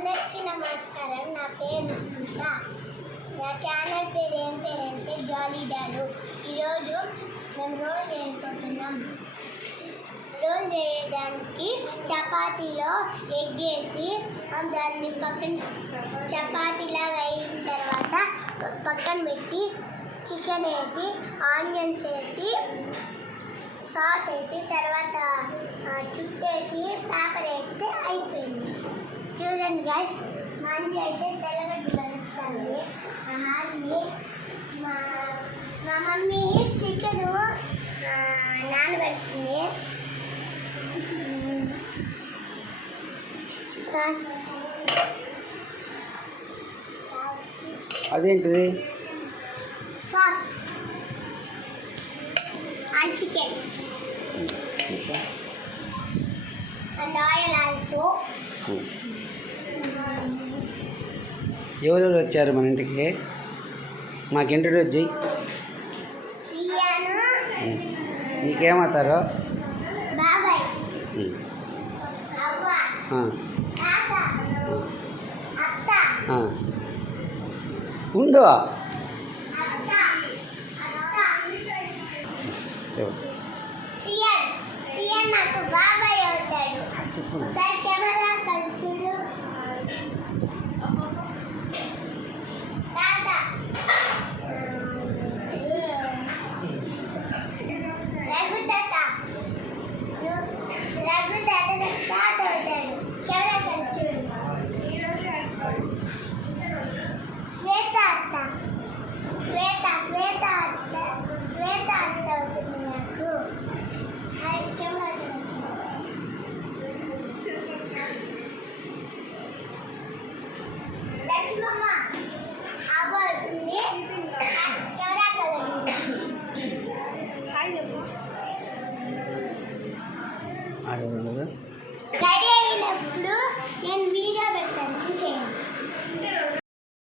అందరికీ నమస్కారం. నా పేరు ఉషా. నా ఛానల్ పేరు ఏం పేరంటే జాలీ డాడు. ఈరోజు మేము రోల్ చేయబోతున్నాం. రోల్ చేయడానికి చపాతీలో ఎగ్ వేసి దాన్ని పక్కన చపాతీలాగా అయిన తర్వాత పక్కన పెట్టి చికెన్ వేసి ఆనియన్స్ వేసి సాస్ వేసి తర్వాత చుట్టేసి పేపర్ వేస్తే అయిపోయింది. చూడండి గైస్, మంచి అయితే తెల్లగడ్డ కలుస్తుంది. మా మమ్మీ చికెన్ నానబెట్టింది. సాస్ అదేంటిది? Sauce and chicken and oil also. ఎవరెవరు వచ్చారు మన ఇంటికి? మాకు ఇంట్రడ్యూస్ చెయ్యి. సియాను నీకేమవుతారు? బాబాయ్, అవ్వ, తాత, అత్త, ఉండు. అత్త, సియాన్ నాకు బాబాయ్ అవుతాడు. సార్ కెమెరా కలిసి చూడు. తాత రఘు తాత తాత అవుతాడు. కెమెరా కలిసి చూడు. శ్వేత అత్త అవుతుంది నాకు. కెమెరా లక్ష్మమ్మ అవ్వ అవుతుంది. కెమెరా రెడీ అయినప్పుడు నేను వీడియో